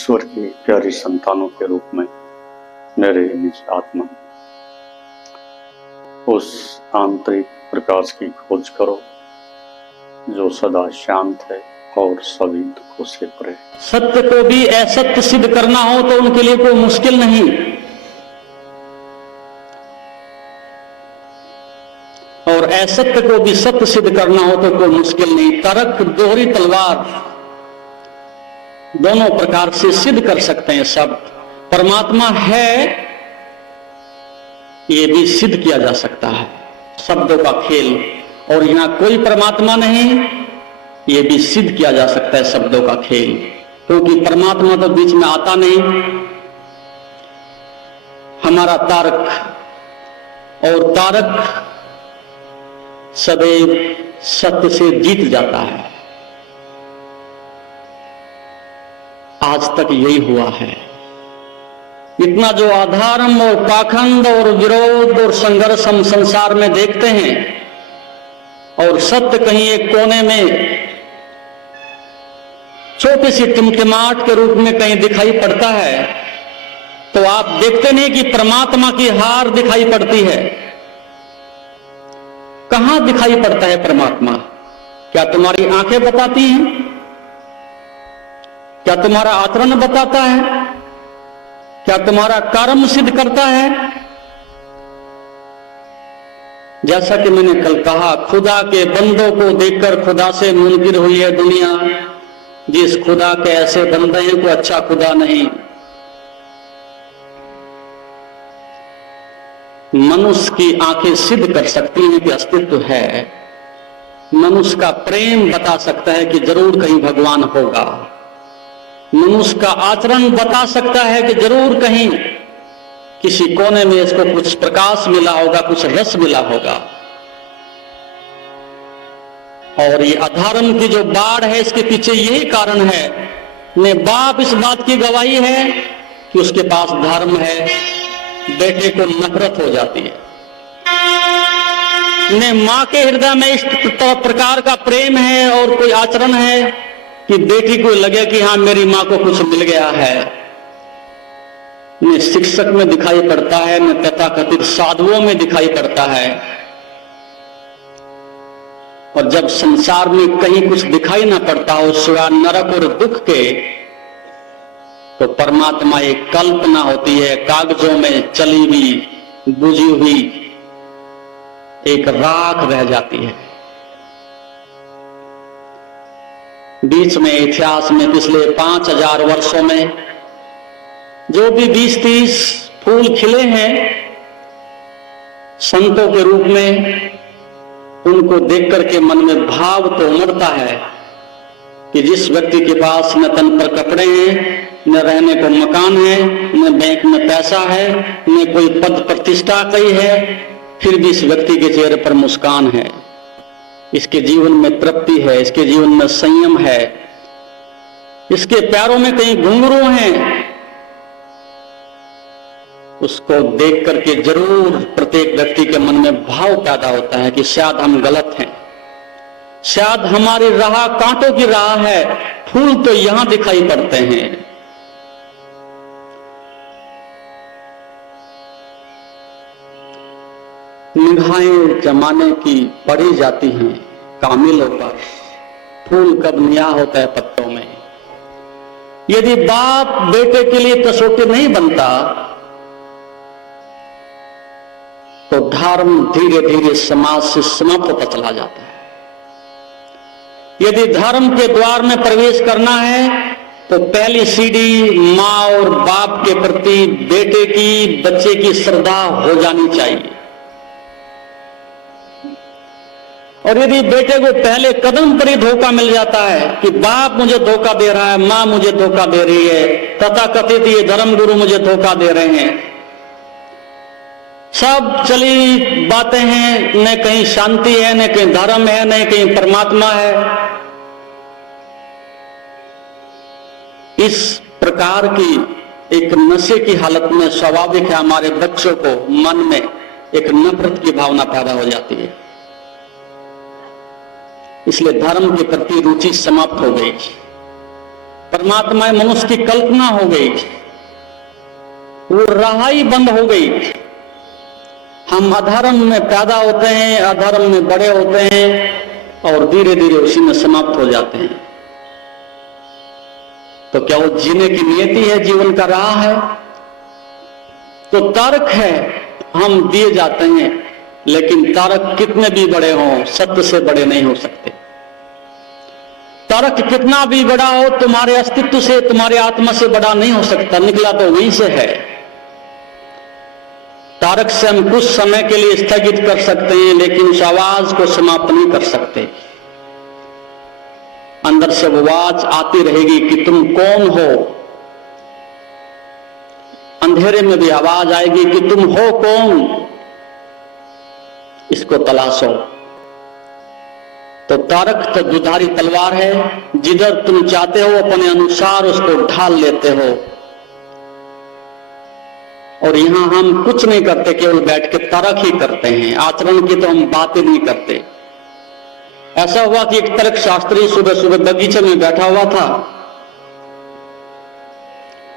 ईश्वर की प्यारी संतानों के रूप में मेरे निज आत्मा उस आंतरिक प्रकाश की खोज करो जो सदा शांत है और सभी दुखों से परे। सत्य को भी असत्य सिद्ध करना हो तो उनके लिए कोई मुश्किल नहीं, और असत्य को भी सत्य सिद्ध करना हो तो कोई मुश्किल नहीं। तर्क दोहरी तलवार दोनों प्रकार से सिद्ध कर सकते हैं। सब परमात्मा है ये भी सिद्ध किया जा सकता है, शब्दों का खेल। और यहां कोई परमात्मा नहीं ये भी सिद्ध किया जा सकता है, शब्दों का खेल, क्योंकि परमात्मा तो बीच में आता नहीं। हमारा तारक, और तारक सदैव सत्य से जीत जाता है। आज तक यही हुआ है। इतना जो अधर्म और पाखंड और विरोध और संघर्ष हम संसार में देखते हैं, और सत्य कहीं एक कोने में छोटी सी टिमटिमाहट के रूप में कहीं दिखाई पड़ता है, तो आप देखते नहीं कि परमात्मा की हार दिखाई पड़ती है। कहां दिखाई पड़ता है परमात्मा? क्या तुम्हारी आंखें बताती हैं? क्या तुम्हारा आचरण बताता है? क्या तुम्हारा कर्म सिद्ध करता है? जैसा कि मैंने कल कहा, खुदा के बंदों को देखकर खुदा से मुनकिर हुई है दुनिया। जिस खुदा के ऐसे बंदे हैं कोई अच्छा खुदा नहीं। मनुष्य की आंखें सिद्ध कर सकती हैं कि अस्तित्व है। मनुष्य का प्रेम बता सकता है कि जरूर कहीं भगवान होगा। मनुष्य का आचरण बता सकता है कि जरूर कहीं किसी कोने में इसको कुछ प्रकाश मिला होगा, कुछ रस मिला होगा। और ये अधर्म की जो बाढ़ है इसके पीछे यही कारण है। ने बाप इस बात की गवाही है कि उसके पास धर्म है, बेटे को नफरत हो जाती है। ने मां के हृदय में इस प्रकार का प्रेम है और कोई आचरण है कि बेटी को लगे कि हां मेरी मां को कुछ मिल गया है। न शिक्षक में दिखाई पड़ता है, न तथाकथित साधुओं में दिखाई पड़ता है। और जब संसार में कहीं कुछ दिखाई ना पड़ता हो सिवा नरक और दुख के, तो परमात्मा एक कल्पना होती है, कागजों में चली हुई बुझी हुई एक राख रह जाती है। बीच में इतिहास में पिछले 5000 वर्षों में जो भी 20-30 फूल खिले हैं संतों के रूप में, उनको देख करके मन में भाव तो उमड़ता है कि जिस व्यक्ति के पास न तन पर कपड़े हैं, न रहने को मकान है, न बैंक में पैसा है, न कोई पद प्रतिष्ठा कहीं है, फिर भी इस व्यक्ति के चेहरे पर मुस्कान है। इसके जीवन में तृप्ति है, इसके जीवन में संयम है, इसके पैरों में कहीं घुंघरू हैं। उसको देख करके जरूर प्रत्येक व्यक्ति के मन में भाव पैदा होता है कि शायद हम गलत हैं, शायद हमारी राह कांटों की राह है। फूल तो यहां दिखाई पड़ते हैं। निगाहें जमाने की पड़ी जाती हैं कामिलों पर, फूल कब नया होता है पत्तों में। यदि बाप बेटे के लिए कसौटी नहीं बनता तो धर्म धीरे धीरे समाज से समाप्त होता चला जाता है। यदि धर्म के द्वार में प्रवेश करना है तो पहली सीढ़ी माँ और बाप के प्रति बेटे की, बच्चे की श्रद्धा हो जानी चाहिए। और यदि बेटे को पहले कदम पर ही धोखा मिल जाता है कि बाप मुझे धोखा दे रहा है, माँ मुझे धोखा दे रही है, तथाकथित ये धर्म गुरु मुझे धोखा दे रहे हैं, सब चली बातें हैं, न कहीं शांति है, न कहीं धर्म है, न कहीं परमात्मा है। इस प्रकार की एक नशे की हालत में स्वाभाविक है हमारे बच्चों को मन में एक नफरत की भावना पैदा हो जाती है। इसलिए धर्म के प्रति रुचि समाप्त हो गई। परमात्मा में मनुष्य की कल्पना हो गई, वो राह ही बंद हो गई। हम अधर्म में पैदा होते हैं, अधर्म में बड़े होते हैं और धीरे धीरे उसी में समाप्त हो जाते हैं। तो क्या वो जीने की नियति है, जीवन का राह है? तो तर्क है, हम दिए जाते हैं, लेकिन तर्क कितने भी बड़े हों सत्य से बड़े नहीं हो सकते। तर्क कितना भी बड़ा हो तुम्हारे अस्तित्व से, तुम्हारे आत्मा से बड़ा नहीं हो सकता, निकला तो वहीं से है। तर्क से हम कुछ समय के लिए स्थगित कर सकते हैं, लेकिन उस आवाज को समाप्त नहीं कर सकते। अंदर से वो आवाज आती रहेगी कि तुम कौन हो। अंधेरे में भी आवाज आएगी कि तुम हो कौन, इसको तलाशो। तो तर्क तो दुधारी तलवार है, जिधर तुम चाहते हो अपने अनुसार उसको ढाल लेते हो। और यहां हम कुछ नहीं करते, केवल बैठ के तर्क ही करते हैं, आचरण की तो हम बात ही नहीं करते। ऐसा हुआ कि एक तर्क शास्त्री सुबह सुबह बगीचे में बैठा हुआ था,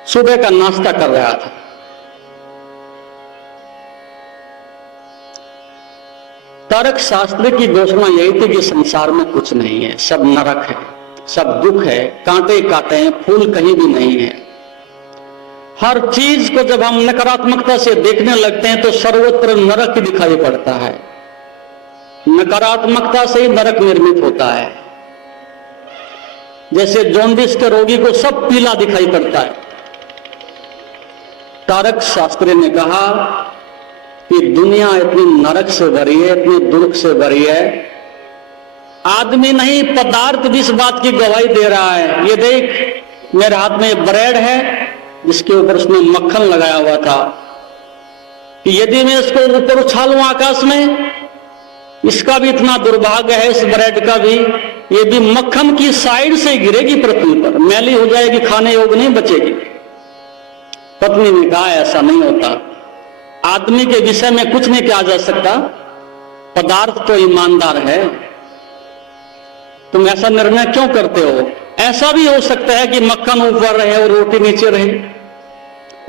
सुबह का नाश्ता कर रहा था। तर्क शास्त्री की घोषणा यही थी कि संसार में कुछ नहीं है, सब नरक है, सब दुख है, कांटे काटे हैं, फूल कहीं भी नहीं है। हर चीज को जब हम नकारात्मकता से देखने लगते हैं तो सर्वत्र नरक दिखाई पड़ता है। नकारात्मकता से ही नरक निर्मित होता है। जैसे जॉन्डिस के रोगी को सब पीला दिखाई पड़ता है। तर्क शास्त्री ने कहा कि दुनिया इतनी नरक से भरी है, इतनी दुख से भरी है, आदमी नहीं पदार्थ भी इस बात की गवाही दे रहा है। ये देख, मेरे हाथ में ब्रेड है जिसके ऊपर उसने मक्खन लगाया हुआ था, कि यदि मैं इसको ऊपर उछालूं आकाश में, इसका भी इतना दुर्भाग्य है, इस ब्रेड का भी, ये भी मक्खन की साइड से गिरेगी पृथ्वी पर, मैली हो जाएगी, खाने योग्य नहीं बचेगी। पत्नी ने कहा ऐसा नहीं होता, आदमी के विषय में कुछ नहीं कहा जा सकता, पदार्थ तो ईमानदार है, तुम ऐसा निर्णय क्यों करते हो? ऐसा भी हो सकता है कि मक्खन ऊपर रहे और रोटी नीचे रहे।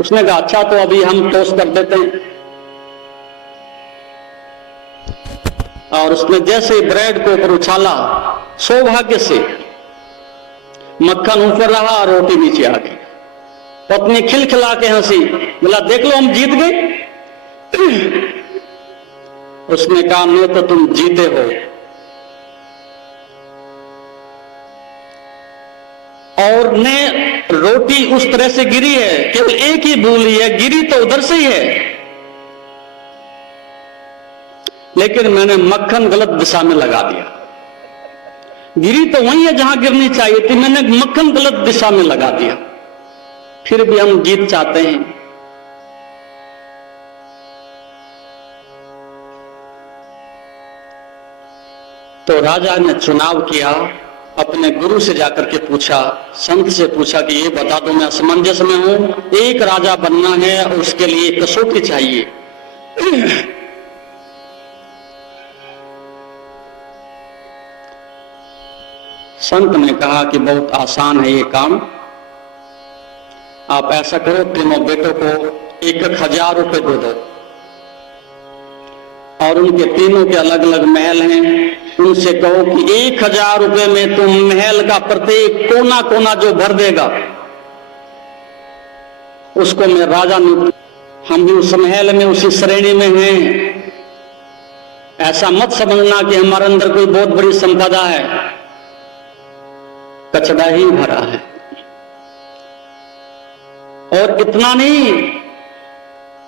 उसने कहा अच्छा, तो अभी हम टोस्ट कर देते हैं। और उसने जैसे ही ब्रेड को ऊपर उछाला, सौभाग्य से मक्खन ऊपर रहा और रोटी नीचे आ गई। पत्नी खिलखिला के हंसी, बोला देख लो हम जीत गए। उसने कहा मैं तो तुम जीते हो। और ने रोटी उस तरह से गिरी है, केवल एक ही भूल ही है, गिरी तो उधर से ही है, लेकिन मैंने मक्खन गलत दिशा में लगा दिया। गिरी तो वही है जहां गिरनी चाहिए थी, मैंने मक्खन गलत दिशा में लगा दिया। फिर भी हम जीत चाहते हैं। तो राजा ने चुनाव किया, अपने गुरु से जाकर के पूछा, संत से पूछा कि ये बता दो, मैं असमंजस में हूं, एक राजा बनना है और उसके लिए कसौटी चाहिए। संत ने कहा कि बहुत आसान है ये काम, आप ऐसा करो, तीनों बेटों को 1,000 रुपए दे दो, और उनके तीनों के अलग अलग महल हैं, उनसे कहो कि 1,000 रुपए में तुम महल का प्रत्येक कोना कोना जो भर देगा उसको मैं राजा नियुक्त। हम भी उस महल में उसी श्रेणी में हैं। ऐसा मत समझना कि हमारे अंदर कोई बहुत बड़ी संपदा है, कचड़ा ही भरा है। और इतना नहीं,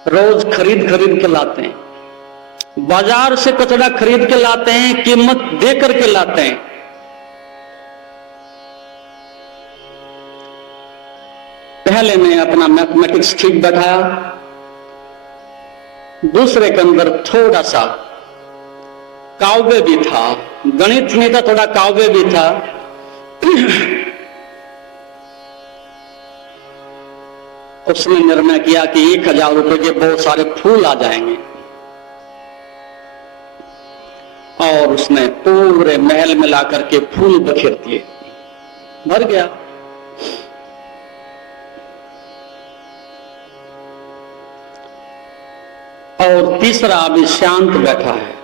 रोज खरीद खरीद के लाते हैं, बाजार से कचड़ा खरीद के लाते हैं, कीमत दे करके लाते हैं। पहले ने अपना मैथमेटिक्स ठीक बैठाया, दूसरे के अंदर थोड़ा सा काव्य भी था, गणित नहीं था, थोड़ा काव्य भी था। उसने निर्णय किया कि 1,000 रुपए के बहुत सारे फूल आ जाएंगे, और उसने पूरे महल में लाकर के फूल बखेर दिए, भर गया। और तीसरा अभी शांत बैठा है।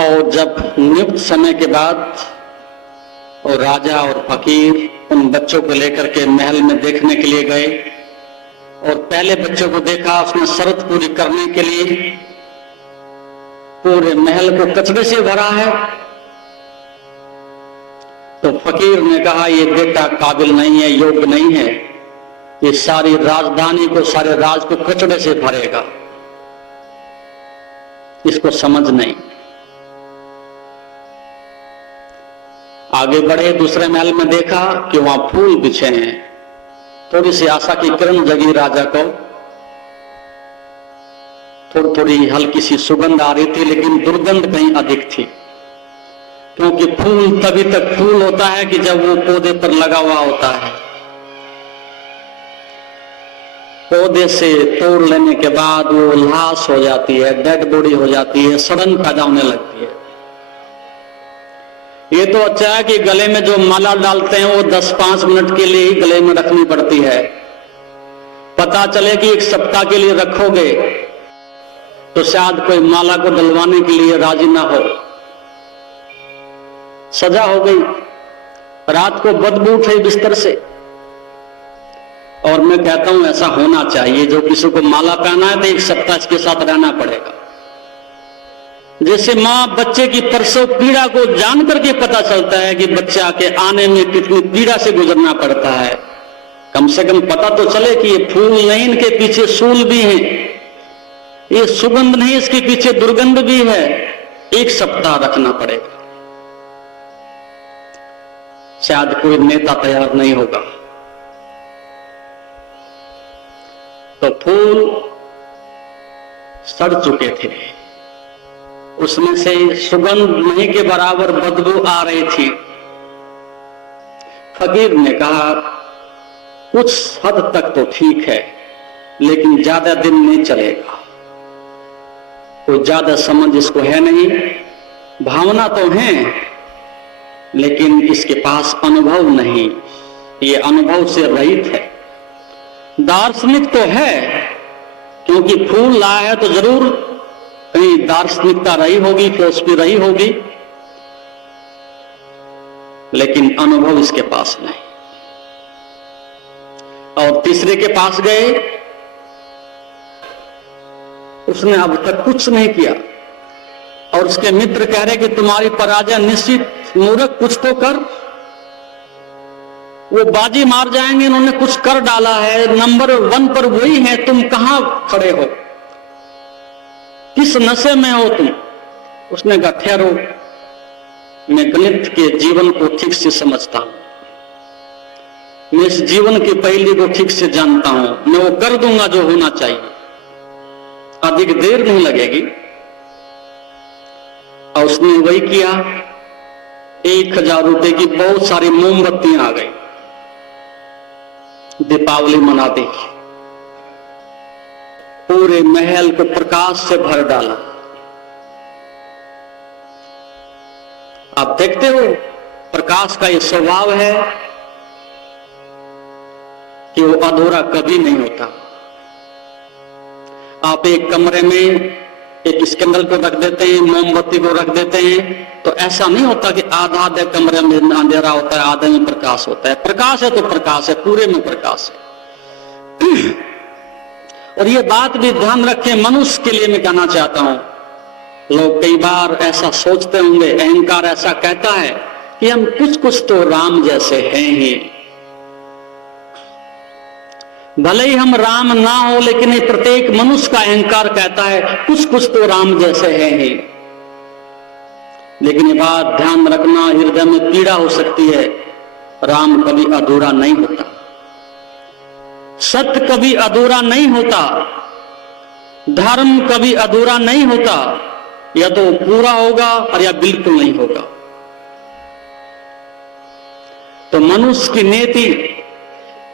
और जब नियुक्त समय के बाद और राजा और फकीर उन बच्चों को लेकर के महल में देखने के लिए गए और पहले बच्चों को देखा, उसने शर्त पूरी करने के लिए पूरे महल को कचरे से भरा है। तो फकीर ने कहा ये बेटा काबिल नहीं है, योग्य नहीं है, ये सारी राजधानी को, सारे राज को कचरे से भरेगा, इसको समझ नहीं। आगे बढ़े, दूसरे महल में देखा कि वहां फूल बिछे हैं। थोड़ी सी आशा की किरण जगी राजा को, थोड़ी थोड़ी हल्की सी सुगंध आ रही थी, लेकिन दुर्गंध कहीं अधिक थी, क्योंकि फूल तभी तक फूल होता है कि जब वो पौधे पर लगा हुआ होता है। पौधे से तोड़ लेने के बाद वो लाश हो जाती है, डेड बॉडी हो जाती है, सड़न पैदा होने लगती है। ये तो अच्छा है कि गले में जो माला डालते हैं वो 10-5 मिनट के लिए ही गले में रखनी पड़ती है। पता चले कि 1 सप्ताह के लिए रखोगे तो शायद कोई माला को डलवाने के लिए राजी ना हो। सजा हो गई, रात को बदबू उठे बिस्तर से। और मैं कहता हूं ऐसा होना चाहिए, जो किसी को माला पहना है तो 1 सप्ताह इसके साथ रहना पड़ेगा। जैसे माँ बच्चे की प्रसव पीड़ा को जान करके पता चलता है कि बच्चा के आने में कितनी पीड़ा से गुजरना पड़ता है, कम से कम पता तो चले कि ये फूल नहीं, इनके पीछे सूल भी है, ये सुगंध नहीं, इसके पीछे दुर्गंध भी है। 1 सप्ताह रखना पड़ेगा। शायद कोई नेता तैयार नहीं होगा। तो फूल सड़ चुके थे, उसमें से सुगंध नहीं के बराबर बदबू आ रही थी। फकीर ने कहा कुछ हद तक तो ठीक है, लेकिन ज्यादा दिन नहीं चलेगा। कोई ज्यादा समझ इसको है नहीं, भावना तो है लेकिन इसके पास अनुभव नहीं, ये अनुभव से रहित है। दार्शनिक तो है, क्योंकि फूल लाया है तो जरूर कहीं दार्शनिकता रही होगी, फिलॉसफी रही होगी, लेकिन अनुभव इसके पास नहीं। और तीसरे के पास गए, उसने अब तक कुछ नहीं किया, और उसके मित्र कह रहे कि तुम्हारी पराजय निश्चित, मूर्ख कुछ तो कर। वो बाजी मार जाएंगे, इन्होंने कुछ कर डाला है, नंबर 1 पर वही है, तुम कहां खड़े हो, किस नशे में हो तुम। उसने कहा ठहरो, मैं गणित के जीवन को ठीक से समझता हूं, मैं इस जीवन की पहली को ठीक से जानता हूं, मैं वो कर दूंगा जो होना चाहिए, अधिक देर नहीं लगेगी। और उसने वही किया। 1000 रुपए की बहुत सारी मोमबत्तियां आ गई, दीपावली मना दी, पूरे महल को प्रकाश से भर डाला। आप देखते हो प्रकाश का ये स्वभाव है कि वो अधूरा कभी नहीं होता। आप एक कमरे में एक स्कैंडल को रख देते हैं, मोमबत्ती को रख देते हैं, तो ऐसा नहीं होता कि आधे कमरे में अंधेरा होता है, आधे में प्रकाश होता है। प्रकाश है तो प्रकाश है, पूरे में प्रकाश है। और ये बात भी ध्यान रखें, मनुष्य के लिए मैं कहना चाहता हूं, लोग कई बार ऐसा सोचते होंगे, अहंकार ऐसा कहता है कि हम कुछ तो राम जैसे हैं ही। भले ही हम राम ना हो, लेकिन ये प्रत्येक मनुष्य का अहंकार कहता है कुछ तो राम जैसे हैं ही। लेकिन ये बात ध्यान रखना, हृदय में पीड़ा हो सकती है, राम कभी अधूरा नहीं होता, सत्य कभी अधूरा नहीं होता, धर्म कभी अधूरा नहीं होता। या तो पूरा होगा और या बिल्कुल नहीं होगा। तो मनुष्य की नीति,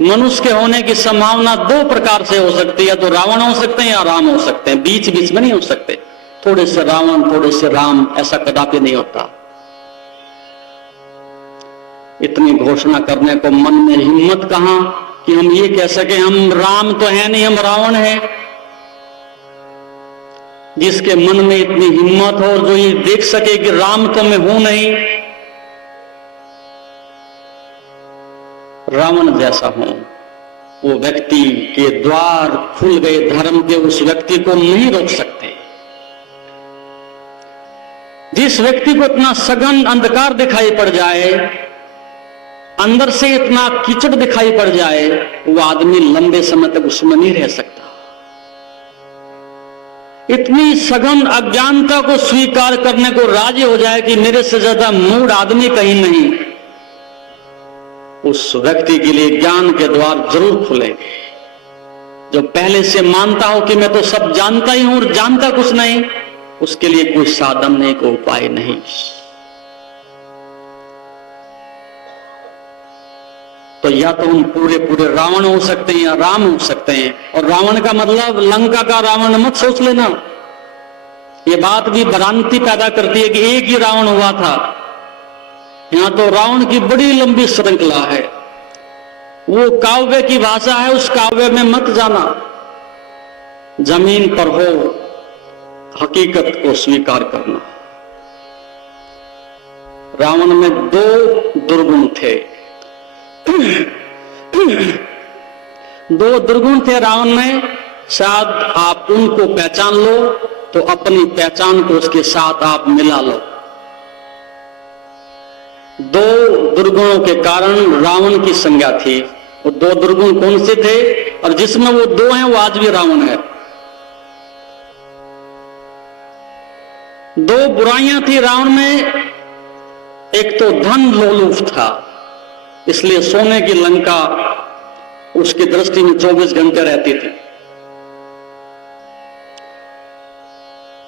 मनुष्य के होने की संभावना 2 प्रकार से हो सकती है, तो रावण हो सकते हैं या राम हो सकते हैं, बीच बीच में नहीं हो सकते। थोड़े से रावण थोड़े से राम, ऐसा कदापि नहीं होता। इतनी घोषणा करने को मन में हिम्मत कहां कि हम ये कह सके हम राम तो है नहीं, हम रावण है। जिसके मन में इतनी हिम्मत हो और जो ये देख सके कि राम तो मैं हूं नहीं, रावण जैसा हूं, वो व्यक्ति के द्वार खुल गए धर्म के, उस व्यक्ति को नहीं रोक सकते। जिस व्यक्ति को इतना सघन अंधकार दिखाई पड़ जाए, अंदर से इतना कीचड़ दिखाई पड़ जाए, वो आदमी लंबे समय तक उसमें नहीं रह सकता। इतनी सघन अज्ञानता को स्वीकार करने को राजी हो जाए कि मेरे से ज्यादा मूढ़ आदमी कहीं नहीं, उस व्यक्ति के लिए ज्ञान के द्वार जरूर खुलेंगे। जो पहले से मानता हो कि मैं तो सब जानता ही हूं और जानता कुछ नहीं, उसके लिए कोई साधन नहीं, कोई उपाय नहीं। तो या तो हम पूरे पूरे रावण हो सकते हैं या राम हो सकते हैं। और रावण का मतलब लंका का रावण मत सोच लेना, ये बात भी भ्रांति पैदा करती है कि एक ही रावण हुआ था। यहां तो रावण की बड़ी लंबी श्रृंखला है, वो काव्य की भाषा है, उस काव्य में मत जाना। जमीन पर हो, हकीकत को स्वीकार करना। रावण में 2 दुर्गुण थे। 2 दुर्गुण थे रावण में। शायद आप उनको पहचान लो तो अपनी पहचान को उसके साथ आप मिला लो। 2 दुर्गुणों के कारण रावण की संज्ञा थी। वो 2 दुर्गुण कौन से थे? और जिसमें वो 2 हैं वो आज भी रावण है। 2 बुराइयां थी रावण में। एक तो धन लोलुप था, इसलिए सोने की लंका उसकी दृष्टि में 24 घंटे रहती थी।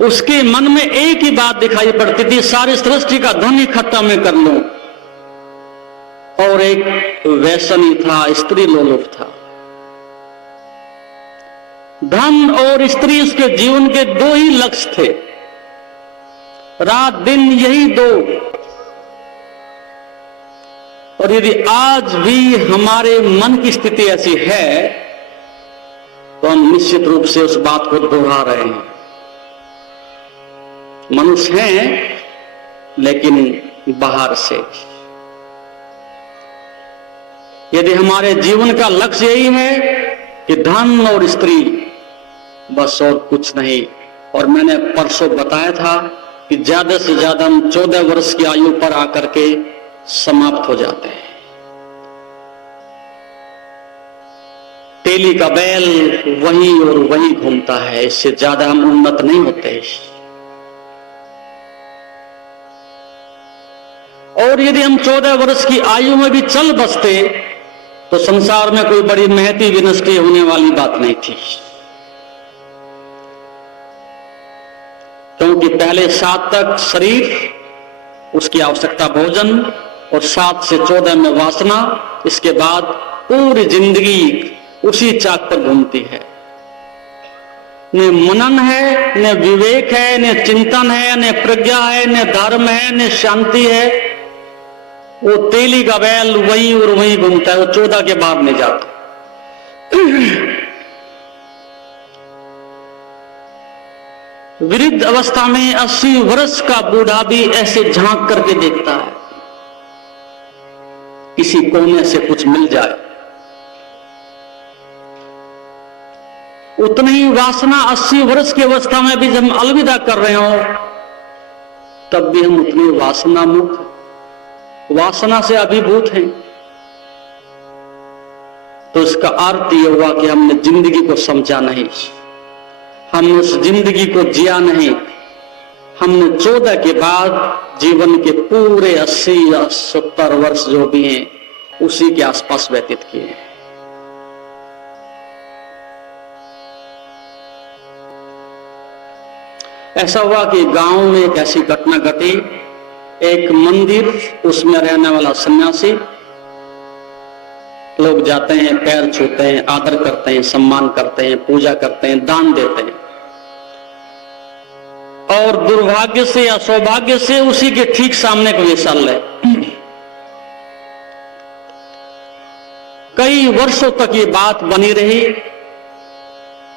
उसके मन में एक ही बात दिखाई पड़ती थी, सारी सृष्टि का धन इकट्ठा मैं कर लूं। और एक व्यसनी था, स्त्री लोलुप था। धन और स्त्री उसके जीवन के 2 ही लक्ष्य थे, रात दिन यही 2। और यदि आज भी हमारे मन की स्थिति ऐसी है तो हम निश्चित रूप से उस बात को दोहरा रहे हैं। मनुष्य हैं लेकिन बाहर से। यदि हमारे जीवन का लक्ष्य यही है कि धन और स्त्री, बस और कुछ नहीं। और मैंने परसों बताया था कि ज्यादा से ज्यादा हम 14 वर्ष की आयु पर आकर के समाप्त हो जाते हैं। तेली का बैल वहीं और वहीं घूमता है, इससे ज्यादा हम उन्नत नहीं होते। और यदि हम 14 वर्ष की आयु में भी चल बसते तो संसार में कोई बड़ी महती विनष्टि होने वाली बात नहीं थी। क्योंकि पहले 7 तक शरीर, उसकी आवश्यकता भोजन, और 7 से 14 में वासना। इसके बाद पूरी जिंदगी उसी चाक पर घूमती है। न मनन है, न विवेक है, न चिंतन है, न प्रज्ञा है, न धर्म है, न शांति है। वो तेली का बैल वहीं और वहीं घूमता है, वो 14 के बाद नहीं जाता। वृद्ध अवस्था में 80 वर्ष का बूढ़ा भी ऐसे झांक करके देखता है, किसी कोने से कुछ मिल जाए। उतनी ही वासना 80 वर्ष की अवस्था में भी जब हम अलविदा कर रहे हो, तब भी हम उतनी वासना मुक्त, वासना से अभिभूत हैं। तो इसका अर्थ यह हुआ कि हमने जिंदगी को समझा नहीं, हमने उस जिंदगी को जिया नहीं। हमने 14 के बाद जीवन के पूरे 80 या 70 वर्ष जो भी हैं उसी के आसपास व्यतीत किए हैं। ऐसा हुआ कि गांव में एक ऐसी घटना घटी। एक मंदिर, उसमें रहने वाला सन्यासी, लोग जाते हैं, पैर छूते हैं, आदर करते हैं, सम्मान करते हैं, पूजा करते हैं, दान देते हैं। और दुर्भाग्य से या सौभाग्य से उसी के ठीक सामने एक वेश्यालय, कई वर्षों तक ये बात बनी रही।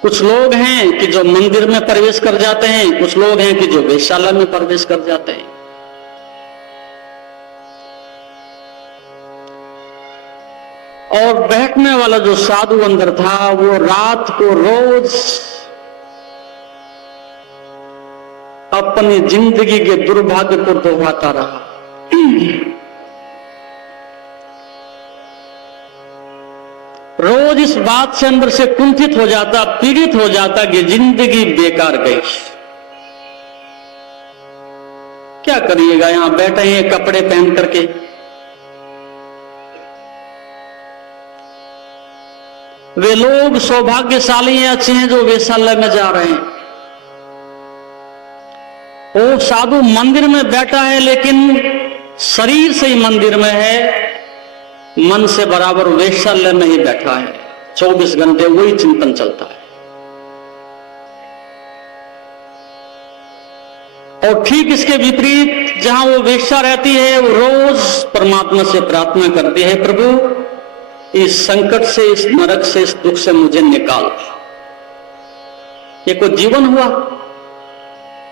कुछ लोग हैं कि जो मंदिर में प्रवेश कर जाते हैं, कुछ लोग हैं कि जो वेश्यालय में प्रवेश कर जाते हैं। और बैठने वाला जो साधु अंदर था वो रात को रोज अपनी जिंदगी के दुर्भाग्य को दोहराता रहा। रोज इस बात से अंदर से कुंठित हो जाता, पीड़ित हो जाता कि जिंदगी बेकार गई। क्या करिएगा, यहां बैठे हैं कपड़े पहन करके। वे लोग सौभाग्यशाली हैं, अच्छे हैं जो वेश्यालय में जा रहे हैं। वो साधु मंदिर में बैठा है लेकिन शरीर से ही मंदिर में है, मन से बराबर वेश्यालय में ही बैठा है। 24 घंटे वही चिंतन चलता है। और ठीक इसके विपरीत जहां वो वेश्या रहती है, वो रोज परमात्मा से प्रार्थना करती है, प्रभु इस संकट से, इस नरक से, इस दुख से मुझे निकाल। ये कोई जीवन हुआ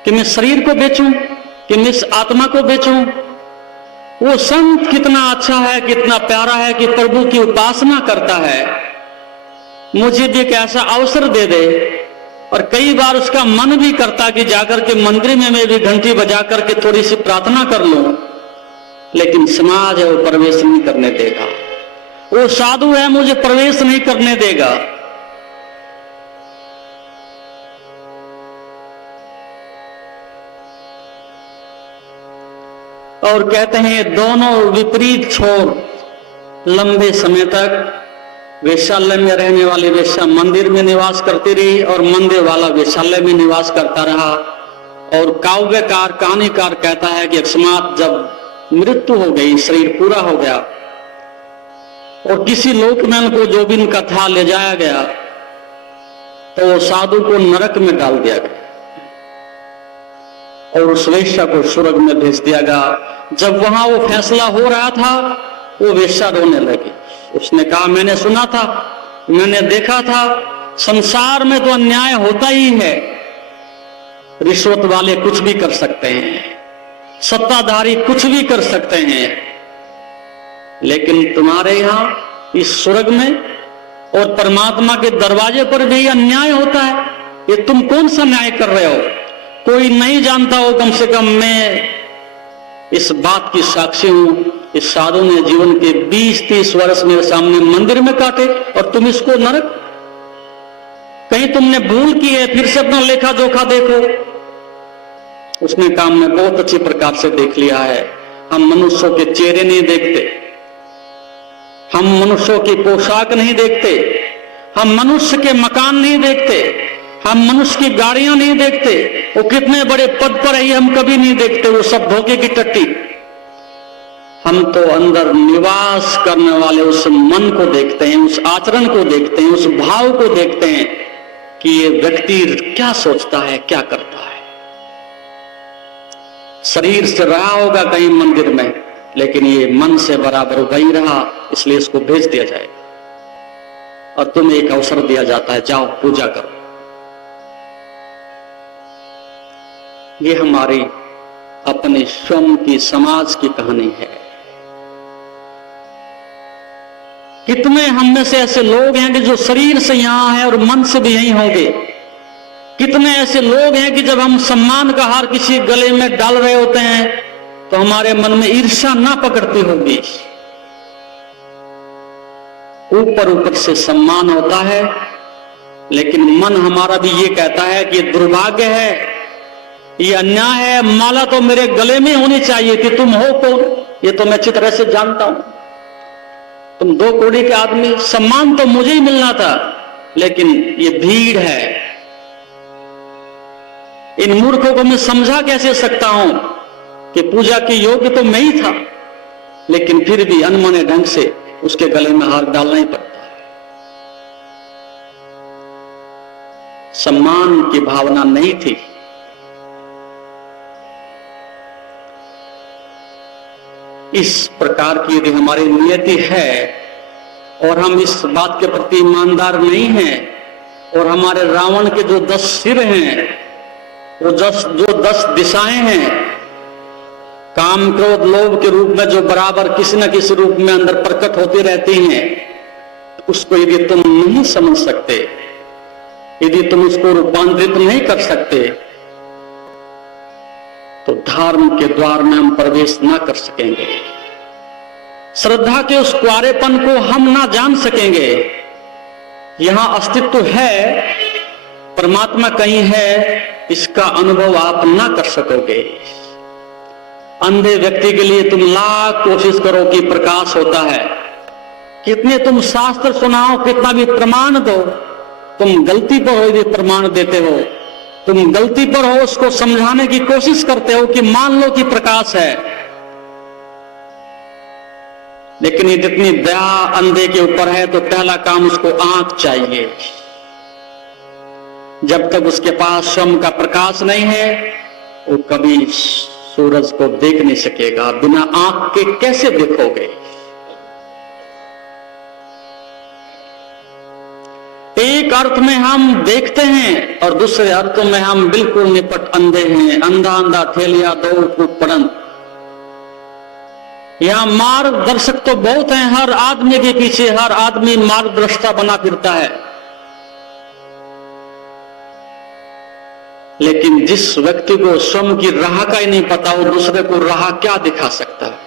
कि मैं शरीर को बेचूं, कि मैं इस आत्मा को बेचूं? वो संत कितना अच्छा है, कितना प्यारा है कि प्रभु की उपासना करता है। मुझे भी एक ऐसा अवसर दे दे। और कई बार उसका मन भी करता कि जाकर के मंदिर में मैं भी घंटी बजा करके थोड़ी सी प्रार्थना कर लूं, लेकिन समाज है वो प्रवेश नहीं करने देगा। वो साधु है मुझे प्रवेश नहीं करने देगा। और कहते हैं दोनों विपरीत छोर लंबे समय तक वेश्यालय में रहने वाली वेश्या मंदिर में निवास करती रही और मंदिर वाला वेश्यालय में निवास करता रहा। और काव्यकार, कहानीकार कहता है कि अकस्मात जब मृत्यु हो गई, शरीर पूरा हो गया और किसी लोक में उनको जो भी इनका था ले जाया गया, तो वो साधु को नरक में डाल दिया गया और उस वेश्या को स्वर्ग में भेज दिया गया। जब वहां वो फैसला हो रहा था, वो वेश्या रोने लगी। उसने कहा मैंने सुना था, मैंने देखा था, संसार में तो अन्याय होता ही है। रिश्वत वाले कुछ भी कर सकते हैं, सत्ताधारी कुछ भी कर सकते हैं, लेकिन तुम्हारे यहां इस स्वर्ग में और परमात्मा के दरवाजे पर भी अन्याय होता है। ये तुम कौन सा न्याय कर रहे हो? कोई नहीं जानता हो, कम से कम मैं इस बात की साक्षी हूं। इस साधु ने जीवन के 20-30 वर्ष मेरे सामने मंदिर में काटे और तुम इसको नरक। कहीं तुमने भूल की है, फिर से अपना लेखा जोखा देखो। उसने काम में बहुत अच्छी प्रकार से देख लिया है। हम मनुष्यों के चेहरे नहीं देखते, हम मनुष्यों की पोशाक नहीं देखते, हम मनुष्य के मकान नहीं देखते, हम मनुष्य की गाड़ियां नहीं देखते, वो कितने बड़े पद पर है हम कभी नहीं देखते। वो सब धोखे की टट्टी। हम तो अंदर निवास करने वाले उस मन को देखते हैं, उस आचरण को देखते हैं, उस भाव को देखते हैं कि ये व्यक्ति क्या सोचता है, क्या करता है। शरीर से रहा होगा कहीं मंदिर में, लेकिन ये मन से बराबर वही रहा, इसलिए इसको भेज दिया जाएगा और तुम्हें एक अवसर दिया जाता है, जाओ पूजा करो। ये हमारी अपने स्वयं की, समाज की कहानी है। कितने हम में से ऐसे लोग हैं कि जो शरीर से यहां हैं और मन से भी यहीं होंगे। कितने ऐसे लोग हैं कि जब हम सम्मान का हार किसी गले में डाल रहे होते हैं तो हमारे मन में ईर्ष्या ना पकड़ती होगी। ऊपर ऊपर से सम्मान होता है, लेकिन मन हमारा भी ये कहता है कि दुर्भाग्य है, ये अन्याय है, माला तो मेरे गले में होनी चाहिए थी। तुम हो कौन? ये तो मैं अच्छी तरह से जानता हूं। तुम 2 कौड़ी के आदमी, सम्मान तो मुझे ही मिलना था, लेकिन ये भीड़ है। इन मूर्खों को मैं समझा कैसे सकता हूं कि पूजा के योग्य तो मैं ही था, लेकिन फिर भी अनमने ढंग से उसके गले में हार डालना ही पड़ता है। सम्मान की भावना नहीं थी। इस प्रकार की यदि हमारी नियति है और हम इस बात के प्रति ईमानदार नहीं हैं, और हमारे रावण के जो 10 सिर हैं, वो जो 10 दिशाएं हैं, काम क्रोध लोभ के रूप में जो बराबर किसी न किसी रूप में अंदर प्रकट होती रहती हैं, उसको यदि तुम नहीं समझ सकते, यदि तुम उसको रूपांतरित नहीं कर सकते, तो धर्म के द्वार में हम प्रवेश ना कर सकेंगे। श्रद्धा के उस क्वारेपन को हम ना जान सकेंगे। यहां अस्तित्व है, परमात्मा कहीं है, इसका अनुभव आप ना कर सकोगे। अंधे व्यक्ति के लिए तुम लाख कोशिश करो कि प्रकाश होता है, कितने तुम शास्त्र सुनाओ, कितना भी प्रमाण दो, तुम गलती पर हो यदि प्रमाण देते हो, तुम गलती पर हो उसको समझाने की कोशिश करते हो कि मान लो कि प्रकाश है, लेकिन ये जितनी दया अंधे के ऊपर है तो पहला काम उसको आंख चाहिए। जब तक उसके पास स्वयं का प्रकाश नहीं है, वो कभी सूरज को देख नहीं सकेगा। बिना आंख के कैसे देखोगे? एक अर्थ में हम देखते हैं और दूसरे अर्थों में हम बिल्कुल निपट अंधे हैं। अंधा अंधा ठेलिया दौड़ कूद पड़न। यहां मार्गदर्शक तो बहुत हैं, हर आदमी के पीछे हर आदमी मार्गदर्शिता बना फिरता है, लेकिन जिस व्यक्ति को स्वयं की राह का ही नहीं पता, वो दूसरे को राह क्या दिखा सकता है?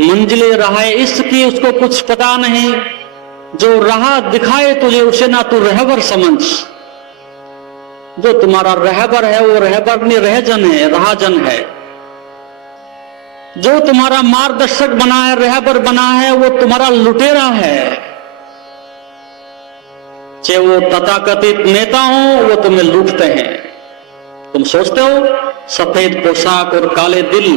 मंजिले राह इसकी उसको कुछ पता नहीं। जो राह दिखाए तुझे उसे ना तू रहबर समझ। जो तुम्हारा रहबर है वो रहबर नहीं, रहजन है, राहजन है। जो तुम्हारा मार्गदर्शक बना है, रहबर बना है, वो तुम्हारा लुटेरा है। चाहे वो तथाकथित नेता हो, वो तुम्हें लूटते हैं। तुम सोचते हो सफेद पोशाक और काले दिल,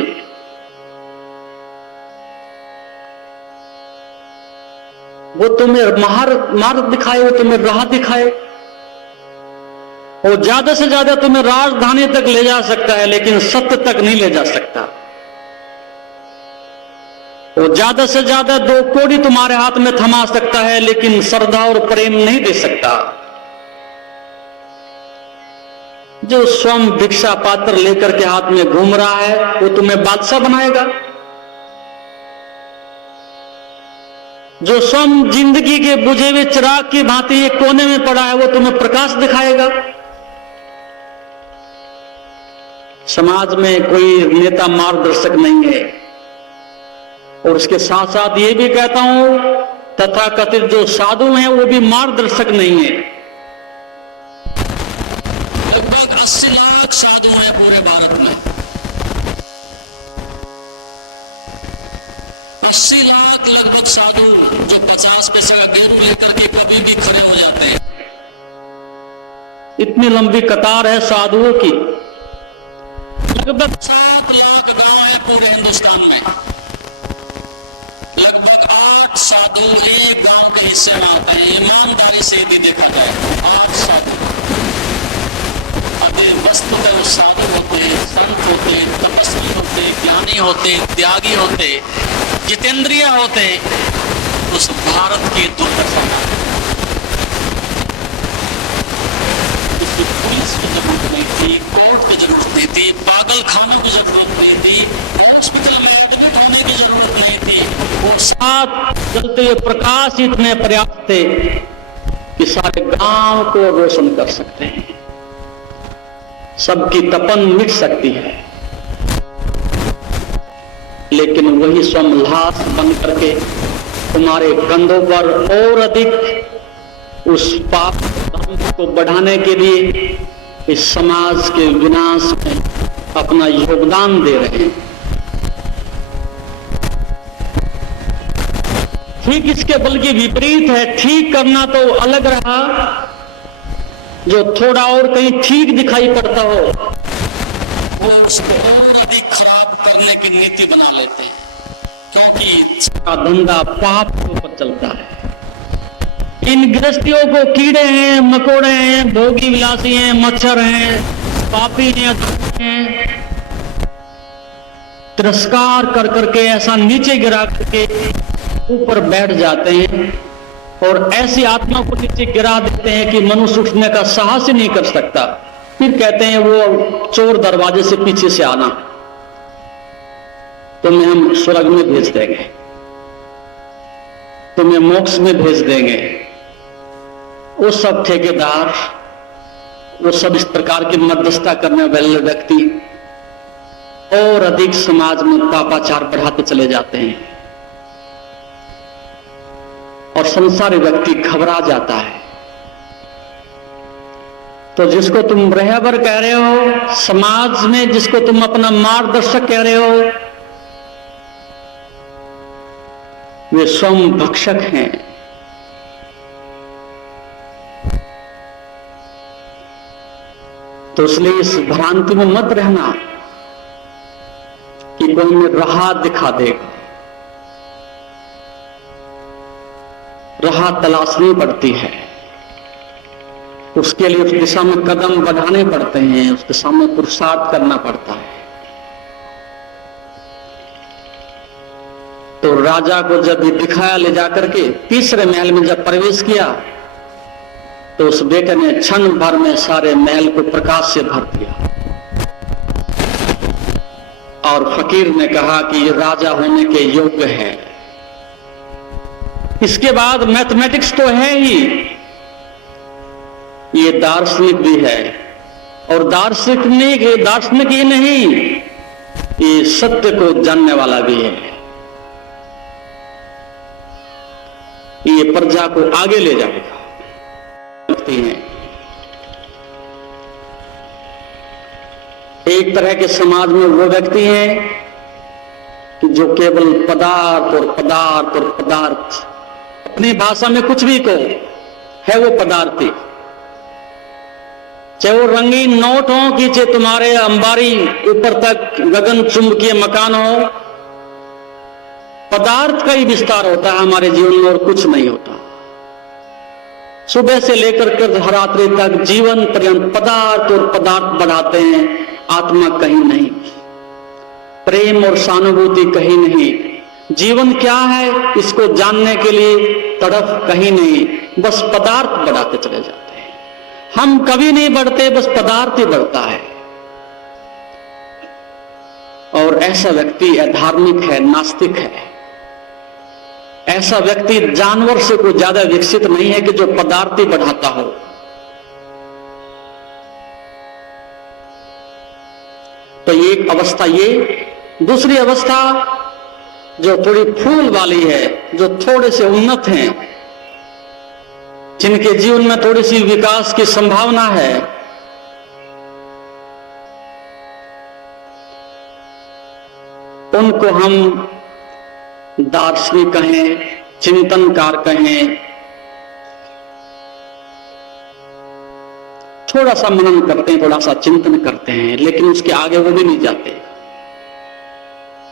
वो तुम्हें मार्ग दिखाए, वो तुम्हें राह दिखाए। वो ज्यादा से ज्यादा तुम्हें राजधानी तक ले जा सकता है, लेकिन सत्य तक नहीं ले जा सकता। वो ज्यादा से ज्यादा 2 कौड़ी तुम्हारे हाथ में थमा सकता है, लेकिन श्रद्धा और प्रेम नहीं दे सकता। जो स्वयं भिक्षा पात्र लेकर के हाथ में घूम रहा है, वो तुम्हें बादशाह बनाएगा। जो स्वयं जिंदगी के बुझे हुए चिराग की भांति एक कोने में पड़ा है, वो तुम्हें प्रकाश दिखाएगा। समाज में कोई नेता मार्गदर्शक नहीं है। और उसके साथ साथ ये भी कहता हूं, तथाकथित जो साधु हैं वो भी मार्गदर्शक नहीं है। लगभग 80 लाख साधु हैं पूरे भारत में। 80 लाख लगभग साधु जो 50 पैसे का गेरू लेकर के कभी भी खड़े हो जाते हैं। इतनी लंबी कतार है साधुओं की। लगभग 7 लाख गांव है पूरे हिंदुस्तान में। लगभग 8 साधु एक गांव के हिस्से में आते हैं। ईमानदारी से यदि देखा जाए 8 साधु। वस्तुतः वो साधु होते, संत होते, तपस्वी होते, ज्ञानी होते, त्यागी होते, जितेंद्रिय होते, उस भारत की दुर्दशा। किसी पुलिस की जरूरत नहीं थी, कोर्ट की जरूरत नहीं थी, पागल खानों की जरूरत नहीं थी, हॉस्पिटल में एडमिट होने की जरूरत नहीं थी। वो साथ चलते हुए प्रकाश इतने पर्याप्त थे कि सारे गांव को रोशन कर सकते हैं। सबकी तपन मिट सकती है, लेकिन वही स्वयं लाश बन करके तुम्हारे कंधों पर और अधिक उस पाप धर्म को बढ़ाने के लिए इस समाज के विनाश में अपना योगदान दे रहे हैं। ठीक इसके बल्कि विपरीत है। ठीक करना तो अलग रहा, जो थोड़ा और कहीं ठीक दिखाई पड़ता हो वो उसको और अधिक खराब करने की नीति बना लेते हैं, क्योंकि इसका धंधा पाप के ऊपर चलता है। इन गृहस्थियों को कीड़े हैं, मकोड़े हैं, भोगी विलासी हैं, मच्छर हैं, पापी हैं, तिरस्कार कर करके ऐसा नीचे गिरा करके ऊपर बैठ जाते हैं और ऐसी आत्मा को नीचे गिरा देते हैं कि मनुष्य उठने का साहस ही नहीं कर सकता। फिर कहते हैं वो चोर दरवाजे से पीछे से आना, तुम्हें हम स्वर्ग में भेज देंगे, तुम्हें मोक्ष में भेज देंगे। वो सब ठेकेदार, वो सब इस प्रकार की मध्यस्थता करने वाले व्यक्ति और अधिक समाज में पापाचार बढ़ाते चले जाते हैं और संसारी व्यक्ति घबरा जाता है। तो जिसको तुम रहबर कह रहे हो समाज में, जिसको तुम अपना मार्गदर्शक कह रहे हो, वे स्वयं भक्षक हैं। तो इसलिए इस भ्रांति में मत रहना कि कोई में राह दिखा देगा। राह तलाशनी पड़ती है, उसके लिए उस दिशा में कदम बढ़ाने पड़ते हैं, उस दिशा में पुरुषार्थ करना पड़ता है। तो राजा को जब ये दिखाया ले जाकर के तीसरे महल में जब प्रवेश किया तो उस बेटे ने क्षण भर में सारे महल को प्रकाश से भर दिया और फकीर ने कहा कि ये राजा होने के योग्य है। इसके बाद मैथमेटिक्स तो है ही, ये दार्शनिक भी है और दार्शनिक ही नहीं, ये सत्य को जानने वाला भी है। ये प्रजा को आगे ले जाएगा। हैं एक तरह के समाज में वो व्यक्ति हैं कि जो केवल पदार्थ और पदार्थ और पदार्थ, अपनी भाषा में कुछ भी कहो, है वो पदार्थी। चाहे वो रंगीन नोट हो कि चाहे तुम्हारे अंबारी ऊपर तक गगन चुंबकीय मकान हो, पदार्थ का ही विस्तार होता है हमारे जीवन में और कुछ नहीं होता। सुबह से लेकर कर रात्रि तक जीवन पर्यंत पदार्थ और पदार्थ बढ़ाते हैं, आत्मा कहीं नहीं, प्रेम और सहानुभूति कहीं नहीं। जीवन क्या है इसको जानने के लिए तड़फ कहीं नहीं, बस पदार्थ बढ़ाते चले जाते हैं। हम कभी नहीं बढ़ते, बस पदार्थ ही बढ़ता है। और ऐसा व्यक्ति अधार्मिक है, नास्तिक है। ऐसा व्यक्ति जानवर से कोई ज्यादा विकसित नहीं है कि जो पदार्थी बढ़ाता हो। तो ये एक अवस्था, ये दूसरी अवस्था जो थोड़ी फूल वाली है, जो थोड़े से उन्नत हैं, जिनके जीवन में थोड़ी सी विकास की संभावना है, उनको हम दार्शनिक कहें, चिंतनकार कहें। थोड़ा सा मनन करते हैं, थोड़ा सा चिंतन करते हैं, लेकिन उसके आगे वो भी नहीं जाते।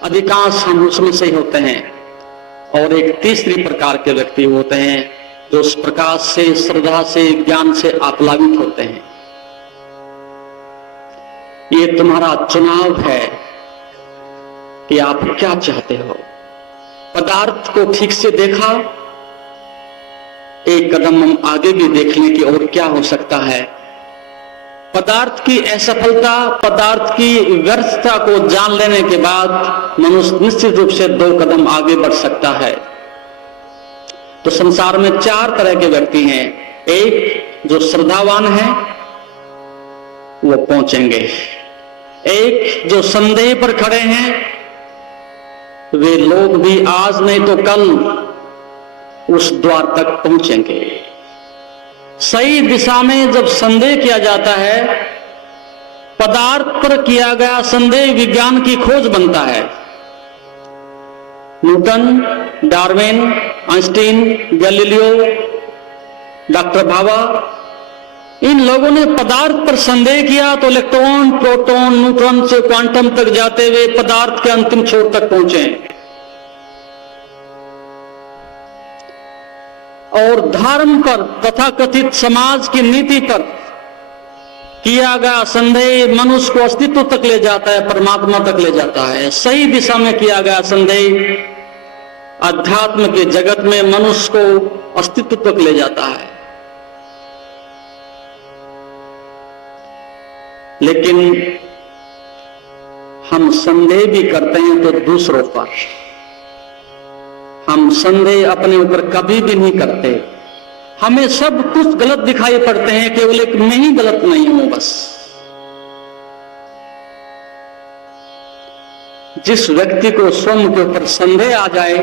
अधिकांश हम उसमें से ही होते हैं। और एक तीसरी प्रकार के व्यक्ति होते हैं जो उस प्रकाश से, श्रद्धा से, ज्ञान से आप्लावित होते हैं। ये तुम्हारा चुनाव है कि आप क्या चाहते हो। पदार्थ को ठीक से देखा, एक कदम हम आगे भी देख लें कि और क्या हो सकता है। पदार्थ की असफलता, पदार्थ की व्यर्थता को जान लेने के बाद मनुष्य निश्चित रूप से 2 कदम आगे बढ़ सकता है। तो संसार में 4 तरह के व्यक्ति हैं। एक जो श्रद्धावान है वो पहुंचेंगे, एक जो संदेह पर खड़े हैं, वे लोग भी आज नहीं तो कल उस द्वार तक पहुंचेंगे। सही दिशा में जब संदेह किया जाता है, पदार्थ पर किया गया संदेह विज्ञान की खोज बनता है। Newton, Darwin, Einstein, Galileo, doctor Bhabha, इन लोगों ने पदार्थ पर संदेह किया तो इलेक्ट्रॉन, प्रोटॉन, न्यूट्रॉन से क्वांटम तक जाते हुए पदार्थ के अंतिम छोर तक पहुंचे। और धर्म पर, तथाकथित समाज की नीति पर किया गया संदेह मनुष्य को अस्तित्व तक ले जाता है, परमात्मा तक ले जाता है। सही दिशा में किया गया संदेह अध्यात्म के जगत में मनुष्य को अस्तित्व तक ले जाता है। लेकिन हम संदेह भी करते हैं तो दूसरों पर, हम संदेह अपने ऊपर कभी भी नहीं करते। हमें सब कुछ गलत दिखाई पड़ते हैं, केवल एक मैं ही गलत नहीं हूं बस। जिस व्यक्ति को स्वयं के ऊपर संदेह आ जाए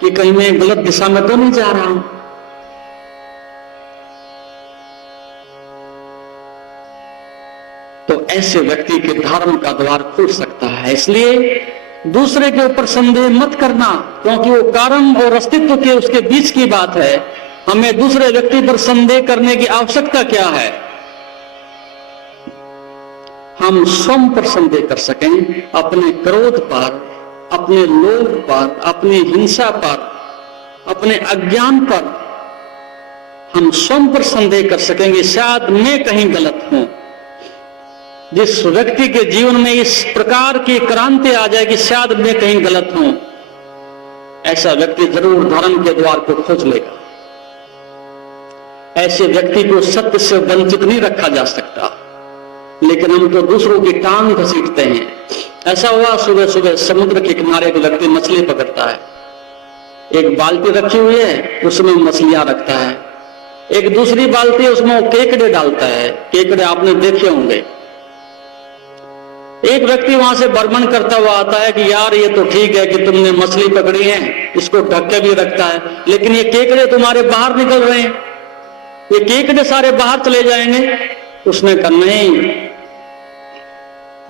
कि कहीं मैं गलत दिशा में तो नहीं जा रहा हूं, तो ऐसे व्यक्ति के धर्म का द्वार खुल सकता है। इसलिए दूसरे के ऊपर संदेह मत करना, क्योंकि वो कारण और अस्तित्व के उसके बीच की बात है। हमें दूसरे व्यक्ति पर संदेह करने की आवश्यकता क्या है? हम स्वयं पर संदेह कर सकें, अपने क्रोध पर, अपने लोभ पर, अपनी हिंसा पर, अपने अज्ञान पर हम स्वयं पर संदेह कर सकेंगे, शायद मैं कहीं गलत हूं। जिस व्यक्ति के जीवन में इस प्रकार की क्रांति आ जाए कि शायद मैं कहीं गलत हूं, ऐसा व्यक्ति जरूर धर्म के द्वार को खोज लेगा। ऐसे व्यक्ति को सत्य से वंचित नहीं रखा जा सकता, लेकिन हम तो दूसरों की टांग घसीटते हैं। ऐसा हुआ, सुबह सुबह समुद्र के किनारे एक व्यक्ति मछली पकड़ता है। एक बाल्टी रखी हुई है, उसमें मछलियां रखता है। एक दूसरी बाल्टी है, उसमें वो केकड़े डालता है। केकड़े आपने देखे होंगे। एक व्यक्ति वहां से बर्मन करता हुआ आता है कि यार ये तो ठीक है कि तुमने मछली पकड़ी है, इसको ढक के भी रखता है, लेकिन ये केकड़े तुम्हारे बाहर निकल रहे हैं, ये केकड़े सारे बाहर चले जाएंगे। उसने कहा नहीं,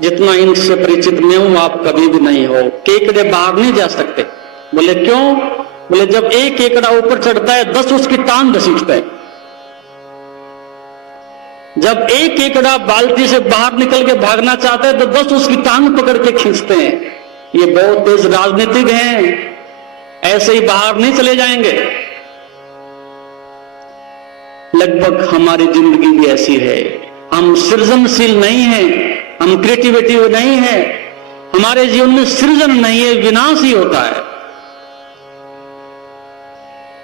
जितना इनसे परिचित मैं हूं आप कभी भी नहीं हो, केकड़े बाहर नहीं जा सकते। बोले क्यों? बोले जब एक केकड़ा ऊपर चढ़ता है 10 उसकी टांग घसीटते हैं। जब एक केकड़ा बाल्टी से बाहर निकल के भागना चाहता है तो 10 उसकी टांग पकड़ के खींचते हैं। ये बहुत तेज राजनीतिक हैं, ऐसे ही बाहर नहीं चले जाएंगे। लगभग हमारी जिंदगी भी ऐसी है। हम सृजनशील नहीं हैं, हम क्रिएटिविटी नहीं है, हमारे जीवन में सृजन नहीं है, विनाश ही होता है।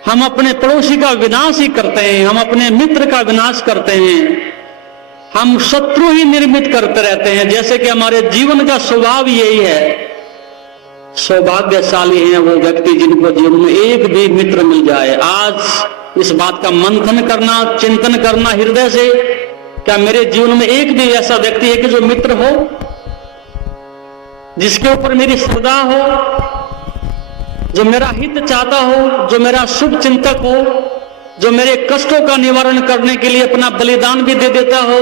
हम अपने पड़ोसी का विनाश ही करते हैं, हम अपने मित्र का विनाश करते हैं, हम शत्रु ही निर्मित करते रहते हैं। जैसे कि हमारे जीवन का स्वभाव यही है। सौभाग्यशाली हैं वो व्यक्ति जिनको जीवन में एक भी मित्र मिल जाए। आज इस बात का मंथन करना, चिंतन करना हृदय से, क्या मेरे जीवन में एक भी ऐसा व्यक्ति है कि जो मित्र हो, जिसके ऊपर मेरी श्रद्धा हो, जो मेरा हित चाहता हो, जो मेरा शुभ चिंतक हो, जो मेरे कष्टों का निवारण करने के लिए अपना बलिदान भी दे देता हो,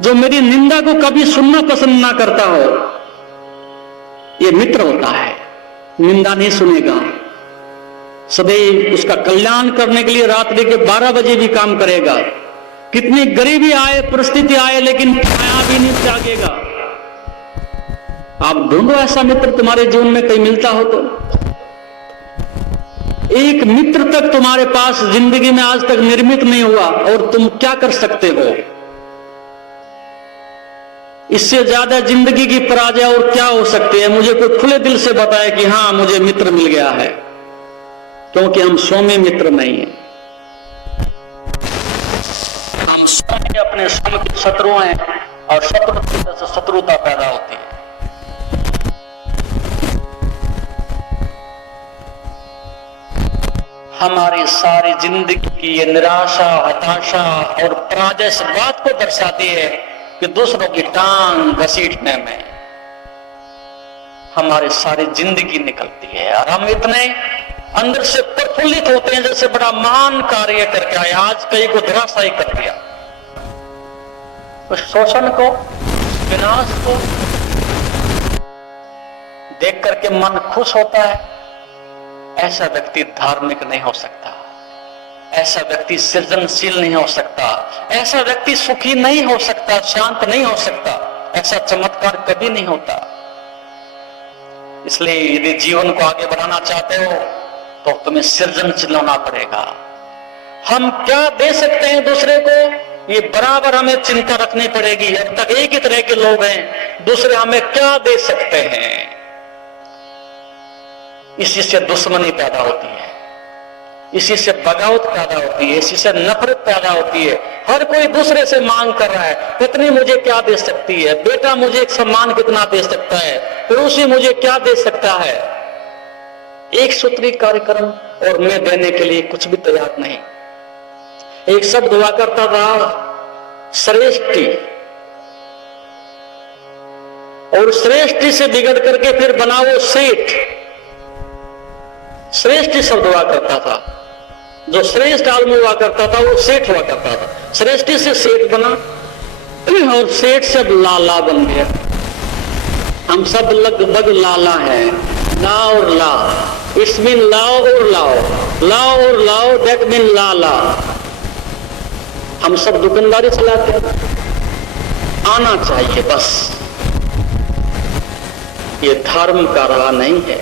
जो मेरी निंदा को कभी सुनना पसंद ना करता हो। ये मित्र होता है, निंदा नहीं सुनेगा, सदैव उसका कल्याण करने के लिए रात्रि के 12 बजे भी काम करेगा। कितनी गरीबी आए, परिस्थिति आए, लेकिन छाया भी नहीं त्यागेगा। आप ढूंढो ऐसा मित्र तुम्हारे जीवन में कहीं मिलता हो तो। एक मित्र तक तुम्हारे पास जिंदगी में आज तक निर्मित नहीं हुआ, और तुम क्या कर सकते हो? इससे ज्यादा जिंदगी की पराजय और क्या हो सकती है? मुझे कोई खुले दिल से बताए कि हाँ मुझे मित्र मिल गया है, क्योंकि हम स्वयं मित्र नहीं है। हम स्वयं अपने स्वयं के शत्रु हैं, और शत्रु से शत्रुता पैदा होती है। हमारी सारी जिंदगी की ये निराशा, हताशा और पराजय इस बात को दर्शाती है कि दूसरों की टांग घसीटने में हमारी सारी जिंदगी निकलती है, और हम इतने अंदर से प्रफुल्लित होते हैं जैसे बड़ा महान कार्य करके आए, आज कई को धराशायी कर दिया। उस शोषण को, विनाश को देख करके मन खुश होता है। ऐसा व्यक्ति धार्मिक नहीं हो सकता, ऐसा व्यक्ति सृजनशील नहीं हो सकता, ऐसा व्यक्ति सुखी नहीं हो सकता, शांत नहीं हो सकता, ऐसा चमत्कार कभी नहीं होता। इसलिए यदि जीवन को आगे बढ़ाना चाहते हो तो तुम्हें सृजनशील होना पड़ेगा। हम क्या दे सकते हैं दूसरे को, ये बराबर हमें चिंता रखनी पड़ेगी। अब तक एक ही तरह के लोग हैं, दूसरे हमें क्या दे सकते हैं। इसी से दुश्मनी पैदा होती है, इसी से बगावत पैदा होती है, इसी से नफरत पैदा होती है। हर कोई दूसरे से मांग कर रहा है, पत्नी मुझे क्या दे सकती है, बेटा मुझे एक सम्मान कितना दे सकता है, पड़ोसी मुझे क्या दे सकता है। एक सूत्री कार्यक्रम और मैं देने के लिए कुछ भी तैयार नहीं। एक शब्द हुआ करता था श्रेष्ठी, और श्रेष्ठी से बिगड़ करके फिर बना वो सेठ। श्रेष्ठी शब्द हुआ करता था, जो श्रेष्ठ आदमी हुआ करता था वो सेठ हुआ करता था। श्रेष्ठी से सेठ बना और सेठ से लाला बन गया। हम सब लगभग लाला हैं, ला और ला, इट्स मीन लाओ और लाओ, लाओ और लाओ, दैट मीन लाला। हम सब दुकानदारी चलाते हैं, आना चाहिए बस। ये धर्म का राह नहीं है,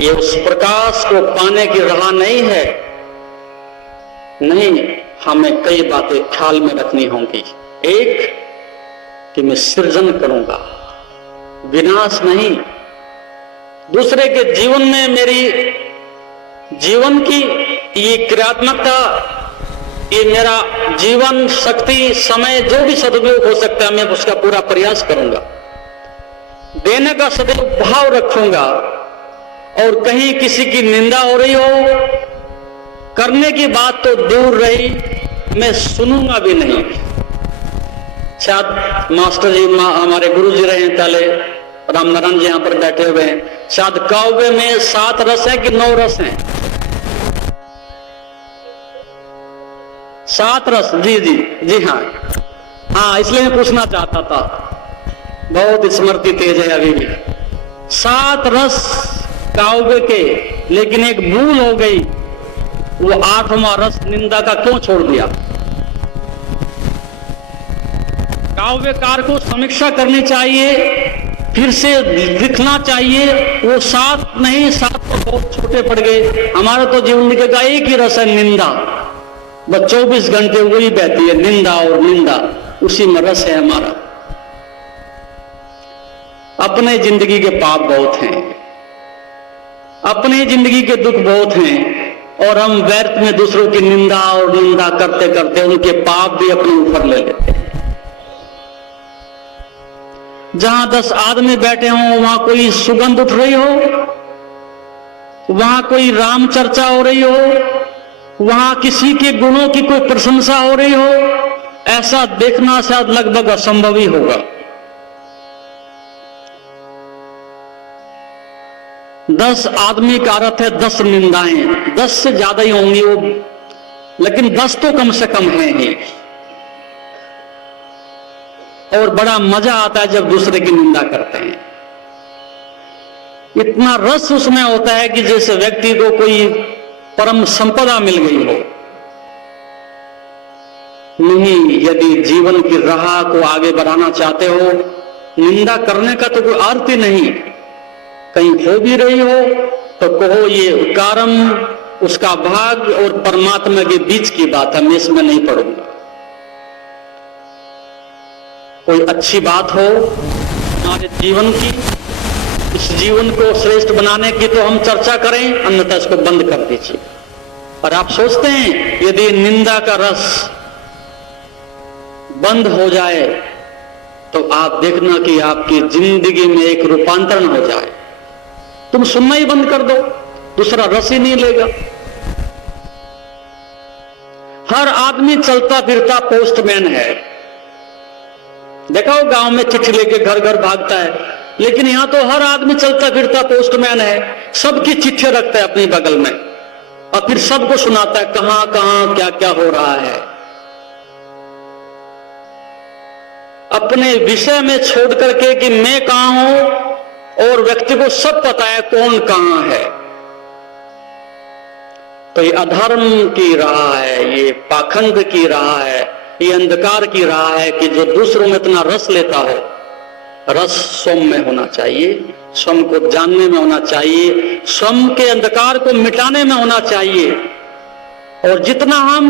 ये उस प्रकाश को पाने की राह नहीं है। नहीं, हमें कई बातें ख्याल में रखनी होंगी। एक कि मैं सृजन करूंगा, विनाश नहीं। दूसरे के जीवन में मेरी जीवन की ये क्रियात्मकता, ये मेरा जीवन शक्ति समय जो भी सदुपयोग हो सकता है, मैं उसका पूरा प्रयास करूंगा, देने का सदैव भाव रखूंगा। और कहीं किसी की निंदा हो रही हो, करने की बात तो दूर रही, मैं सुनूंगा भी नहीं। शायद मास्टर जी हमारे गुरु जी रहे पहले, रामनारायण जी यहां पर बैठे हुए हैं, शायद काव्य में 7 रस हैं कि 9 रस हैं? 7 रस। जी जी जी हाँ हाँ, इसलिए मैं पूछना चाहता था, बहुत स्मृति तेज है अभी भी। 7 रस काव्य के, लेकिन एक भूल हो गई, वो 8वां रस निंदा का क्यों छोड़ दिया? काव्यकार को समीक्षा करनी चाहिए, फिर से लिखना चाहिए। वो 7 नहीं, 7 तो बहुत छोटे पड़ गए। हमारा तो जीवन का एक ही रस है, निंदा। बस 24 घंटे वही बहती है, निंदा और निंदा, उसी में रस है हमारा। अपने जिंदगी के पाप बहुत हैं, अपनी जिंदगी के दुख बहुत हैं, और हम व्यर्थ में दूसरों की निंदा और निंदा करते करते उनके पाप भी अपने ऊपर ले लेते हैं। जहां 10 आदमी बैठे हों, वहां कोई सुगंध उठ रही हो, वहां कोई राम चर्चा हो रही हो, वहां किसी के गुणों की कोई प्रशंसा हो रही हो, ऐसा देखना शायद लगभग असंभव ही होगा। 10 आदमी का अर्थ है 10 निंदाएं, 10 से ज्यादा ही होंगी वो, लेकिन 10 तो कम से कम है ही। और बड़ा मजा आता है जब दूसरे की निंदा करते हैं। इतना रस उसमें होता है कि जैसे व्यक्ति को कोई परम संपदा मिल गई हो। नहीं, यदि जीवन की राह को आगे बढ़ाना चाहते हो, निंदा करने का तो कोई अर्थ ही नहीं। कहीं हो भी रही हो तो कहो ये कर्म, उसका भाग और परमात्मा के बीच की बात है, मैं इसमें नहीं पढ़ूंगा। कोई अच्छी बात हो हमारे जीवन की, इस जीवन को श्रेष्ठ बनाने की तो हम चर्चा करें, अन्यथा इसको बंद कर दीजिए। और आप सोचते हैं यदि निंदा का रस बंद हो जाए तो आप देखना कि आपकी जिंदगी में एक रूपांतरण हो जाए। तुम सुनना ही बंद कर दो, दूसरा रस ही नहीं लेगा। हर आदमी चलता फिरता पोस्टमैन है। देखा हो गांव में चिट्ठी लेके घर घर भागता है, लेकिन यहां तो हर आदमी चलता फिरता पोस्टमैन है। सबकी चिट्ठी रखता है अपनी बगल में और फिर सबको सुनाता है कहां कहां क्या क्या हो रहा है। अपने विषय में छोड़ करके कि मैं कहां हूं, और व्यक्ति को सब पता है कौन कहां है। तो ये अधर्म की राह है, ये पाखंड की राह है, ये अंधकार की राह है कि जो दूसरों में इतना रस लेता हो। रस स्वयं में होना चाहिए, स्वयं को जानने में होना चाहिए, स्वयं के अंधकार को मिटाने में होना चाहिए। और जितना हम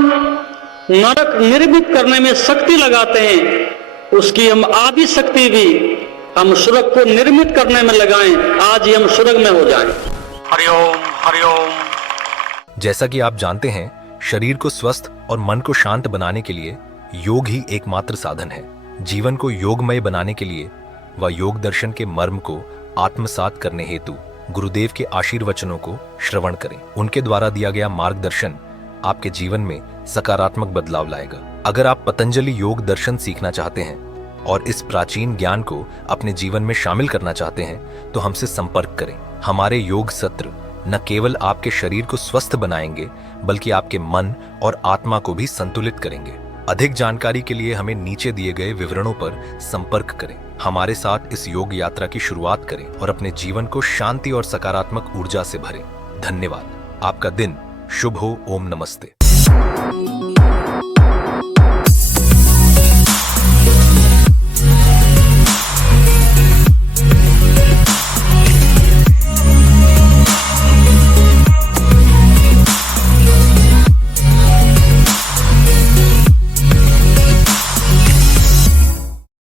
नरक निर्मित करने में शक्ति लगाते हैं, उसकी हम आधी शक्ति भी हम स्वर्ग को निर्मित करने में लगाएं, आज ही हम स्वर्ग में हो जाएं। हरिओम हरिओम। जैसा कि आप जानते हैं, शरीर को स्वस्थ और मन को शांत बनाने के लिए योग ही एकमात्र साधन है। जीवन को योगमय बनाने के लिए व योग दर्शन के मर्म को आत्मसात करने हेतु गुरुदेव के आशीर्वचनों को श्रवण करें। उनके द्वारा दिया गया मार्गदर्शन आपके जीवन में सकारात्मक बदलाव लाएगा। अगर आप पतंजलि योग दर्शन सीखना चाहते हैं और इस प्राचीन ज्ञान को अपने जीवन में शामिल करना चाहते हैं तो हमसे संपर्क करें। हमारे योग सत्र न केवल आपके शरीर को स्वस्थ बनाएंगे बल्कि आपके मन और आत्मा को भी संतुलित करेंगे। अधिक जानकारी के लिए हमें नीचे दिए गए विवरणों पर संपर्क करें। हमारे साथ इस योग यात्रा की शुरुआत करें और अपने जीवन को शांति और सकारात्मक ऊर्जा से भरें। धन्यवाद। आपका दिन शुभ हो। ओम नमस्ते।